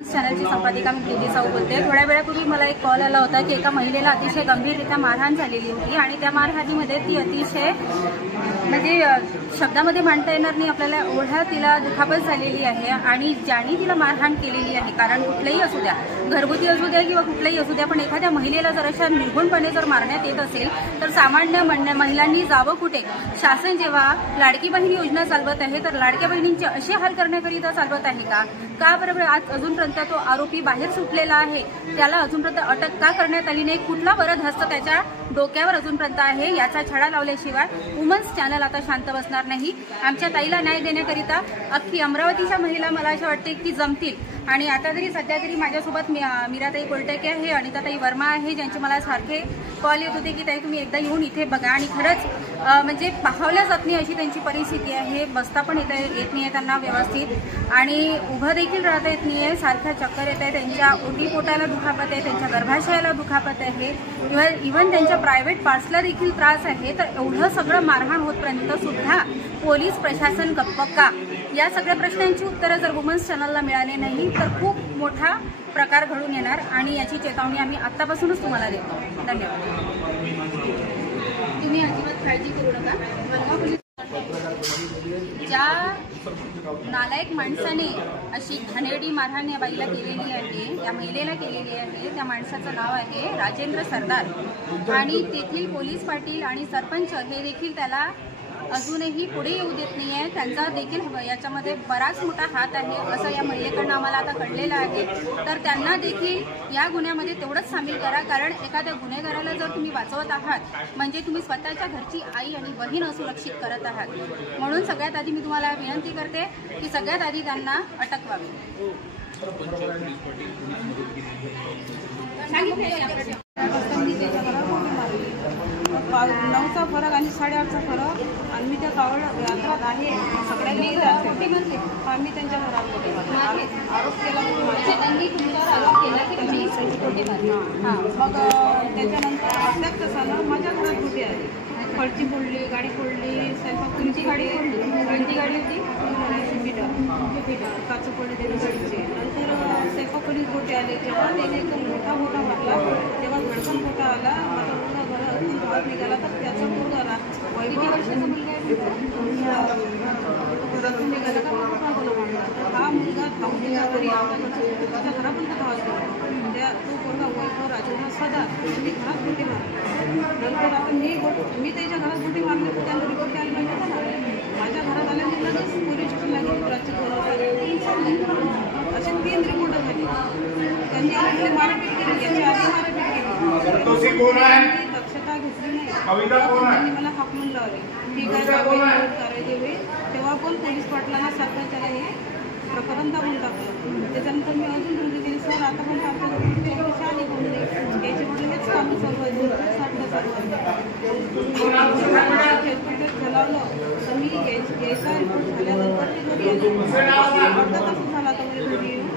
चॅनलची संपादिका मी प्रीती साहू बोलते। थोड्या वेळापूर्वी मला एक कॉल आला होता की एका महिलेला अतिशय गंभीररित्या मारहाण झालेली होती आणि त्या मारहाणीमध्ये ती अतिशय म्हणजे शब्दामध्ये मांडता येणार नाही आपल्याला, एवढ्या तिला दुखापत झालेली आहे। आणि ज्यांनी तिला मारहाण केलेली आहे, कारण कुठलेही असू द्या, घरगुती असू द्या किंवा कुठलेही असू द्या, पण एखाद्या महिलेला जर अशा निर्गुणपणे जर मारण्यात येत असेल तर सामान्य महिलांनी जावं कुठे? शासन जेव्हा लाडकी बहीण योजना चालवत आहे तर लाडक्या बहिणींचे असे हाल करण्याकरिता चालवत आहे का बरोबर? आज अजूनपर्यंत तो आरोपी बाहेर सुटलेला आहे, त्याला अजूनपर्यंत अटक का करण्यात आली नाही? कुठला वरद हस्त त्याच्या डोक्यावर अजूनपर्यंत आहे? याचा छडा लावल्याशिवाय वुमन्स चॅनल आता शांत बसणार नाही। आमच्या ताईला न्याय देण्याकरिता अख्खी अमरावतीच्या महिला मला असे वाटते की जमतील। आणि आता तरी सध्या तरी माझ्यासोबत मीराताई कोलटेके आहे, अनिताताई वर्मा आहे, ज्यांचे मला सारखे कॉल येत होते की ताई तुम्ही एकदा येऊन इथे बघा। आणि खरंच म्हणजे पाहवल्या जात नाही अशी त्यांची परिस्थिती आहे, बसता पण येत नाही त्यांना व्यवस्थित आणि उभं देखील राहता येत नाही आहे, सारख्या चक्कर येत आहे, त्यांच्या ओटी पोटाला दुखापत आहे, त्यांच्या गर्भाशयाला दुखापत आहे, इव्हन त्यांच्या प्रायव्हेट पार्ट्सला देखील त्रास आहे। तर एवढं सगळं मारहाण होतपर्यंत सुद्धा पोलीस प्रशासन गप्प का? या सगळ्या प्रश्नांची उत्तरं जर वुमन्स चॅनलला मिळाले नाही तर खूप मोठा प्रकार घडून येणार आणि याची चेतावणी आम्ही आत्तापासूनच तुम्हाला देतो। धन्यवाद। तुम्ही अजिबात काळजी करू नका। ज्या नालायक माणसाने अशी घाणेरडी मारहाण या बाईला केलेली आहे, त्या महिलेला केलेली आहे, त्या माणसाचं नाव आहे राजेंद्र सरदार। आणि तेथील पोलीस पाटील आणि सरपंच हे देखील त्याला अजूनही पुढे येऊ देत नाही आहे, त्यांचा देखील याच्यामध्ये बराच मोठा हात आहे असं या महिलेकडनं आम्हाला आता कळलेलं आहे। तर त्यांना देखील या गुन्ह्यामध्ये तेवढंच सामील करा, कारण एखाद्या गुन्हेगाराला जर तुम्ही वाचवत आहात म्हणजे तुम्ही स्वतःच्या घरची आई आणि बहीण असुरक्षित करत आहात। म्हणून सगळ्यात आधी मी तुम्हाला विनंती करते की सगळ्यात आधी त्यांना अटक व्हावी। नऊचा फरक आणि 8:30चा फरक आणि मी त्या कावड यात्रात आहे सगळ्यांनी आम्ही त्यांच्या घरात आरोप केला मग त्याच्यानंतर अशाच तसानं माझ्या घरात कुठे आली, फळची फोडली, गाडी फोडली, स्वयंपाक तुमची गाडी फोडली, कोणती गाडी होती? ज्युपिटर काच फोडली त्याच्या गाडीची। नंतर स्वयंपाकडील गोटे आले, जेव्हा त्याने एकदम मोठा मारला तेव्हा धडकन मोठा आला, माझा मुलगा घरात निघाला तर त्याचा मुलगा आला वैभव वर्षाचा मुलगा निघाला का मोठा गुन्हा मांडला। हा मुलगा धावलेला घरी माझ्या घरापर्यंत आवाज दिला, त्या तो मुलगा वैभव राजेंद्र सरदार त्यांनी घरात गोटी मारली। नंतर आता मी त्याच्या घरात गोटी मारली तर त्यांना रिपोर्ट द्यायला पाहिजे ना, माझ्या घरात आल्याने लगेच पोलीस स्टेशनला गेली, राज्य असे 3 रिपोर्ट झाले। त्यांनी मारपीट केली, याची आधी मारपीट केली, दक्षता घेतली नाही, त्यांनी मला हाकलून लावली। ठीक आहे कारवाई देवी, तेव्हा पण पोलीस पाटलांना सरपंचाला हे प्रकरण दाबून टाकलं। त्याच्यानंतर मी अजून धुंदी दिली, सर आता पण आमच्या आली बोलले याचे म्हटलं हेच काम चालू आहे, झालावलं तर मी यायचा रिपोर्ट झाल्यानंतर ती घरी आली, अर्धा तास झाला तर मी घरी येऊन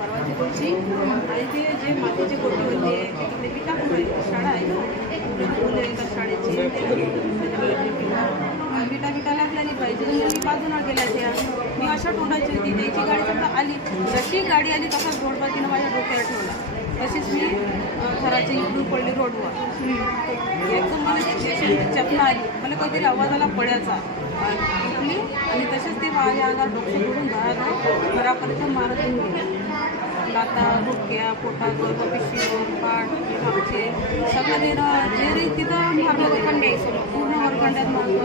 परवाची दिवशी। आणि ते जे मातीचे गोटी होते तिकडे मी टाकून राहिली, शाळा आहे मुलं येतात शाळेची, विटा लागल्याने पाहिजे मी बाजूला गेल्या त्या मी अशा तोंडाची होती, त्याची गाडी समजा आली, जशी गाडी आली तसाच रोडबाजीनं माझ्या डोक्यावर ठेवला, तशीच मी घराची इकडून पडली रोडवर। एकदम मला चपला आली, मला काहीतरी आवाज आला पड्याचा उठली आणि तसेच ते माझ्या अंगावर डोकं सोडून घरापर्यंत मारत गेले, लाता डोक्या पोटात पिशवीवर पाठ मागचे सगळं जे तिथं मारलं खंडे पूर्ण वरखंड्यात मारलं।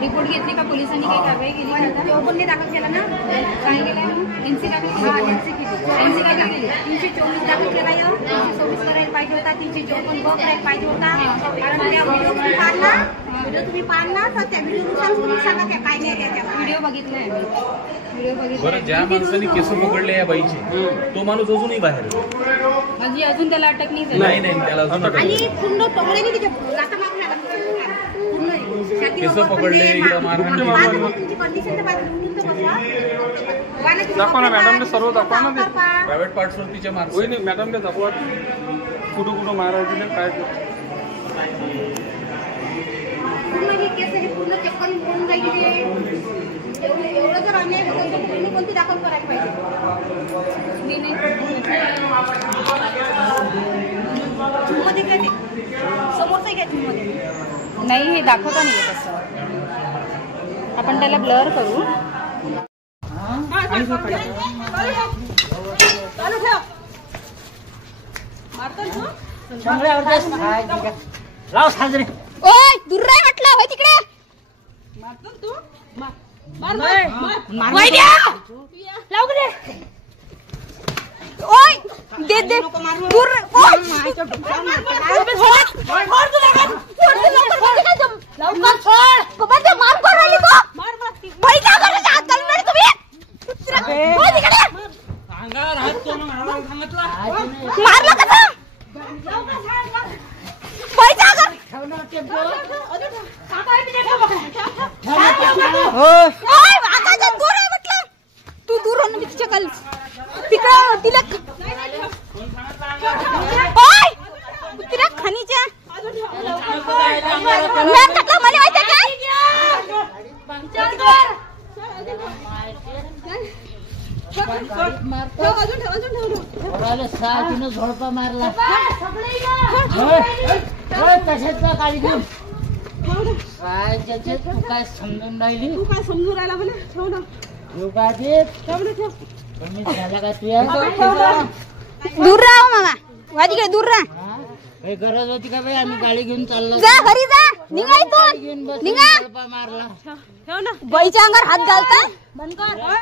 रिपोर्ट घेतली का पोलिसांनी? काही कारवाई केली? तो पण नाही दाखल केला ना? काय केलं? एनसी दाखल केली, एनसी दाखल केली, 324 दाखल केला, 324 करायला पाहिजे होता, 354 करायला पाहिजे होता, कारण त्या व्हिडिओ तुम्ही पाहिला तर त्या व्हिडिओनुसार तुम्ही सांगा त्या काय नाही त्या व्हिडिओ बघितलाय मी, व्हिडिओ बघितला। बरं, ज्या माणसाने केस पकडले या बाईचे तो माणूस अजूनही बाहेर म्हणजे अजून त्याला अटक नाही झाली? नाही त्याला अजून अटक आणि पूर्ण तोडले तिच्या गाता मारून केस पकडले, मारहाण दाखवा ना मॅडमने सर्व दाखवा ना, ते प्रायव्हेट पार्ट्सवर तिच्या मार्क्स होई नाही मॅडमने दाखवा कुठं मारायचं काय पूर्ण केस पूर्ण चक्कर पडून जाईल। एवढं जर अन्याय होत असेल तर कोणती दाखल करायला पाहिजे? मी नाही मध्ये काय ते समोरचं काय मध्ये नाही, हे दाखवता नाही येत असं. आपण त्याला ब्लर करू. चालू ठेव. मारतो ओय दूर राय म्हटलं होय तिकडे. मारतो तू मार मार मार वैद्या लाव गे. ओय दे दे दूर. ओय लवकर सोड. कबड्डी मार कर राहिली तो. मार मार वैद्या घराच्या हात घालून राहिली तुम्ही. ओय तिकडे अंगावर हात करून मला सांगितलं. मारलं कसं? वैद्या अगं ओय आता दूर आहे म्हटलं. तू दूर हो ना, मी तिच्या काल तिकडं तिला ओय तिला खनीच्या मॅम टाकलं मला माहिती काय? झोडपा मारला तशाच काळी घेऊन काय तू काय समजून राहिली. तू काय समजून राहिला म्हणे. ठेव ना योगा दे ठेव ना ठेव. पण झाला का तुया दूर राहा मामा. वा तिकडे दूर राहा. काही गरज होती का बाई? आम्ही गाडी घेऊन चाललो. जा घरी जा. निघा गाडी इथून. घेऊन बस निघा. झोडपा मारला. ठेव ना बाईच्या अंगावर हात घालता. बंद कर.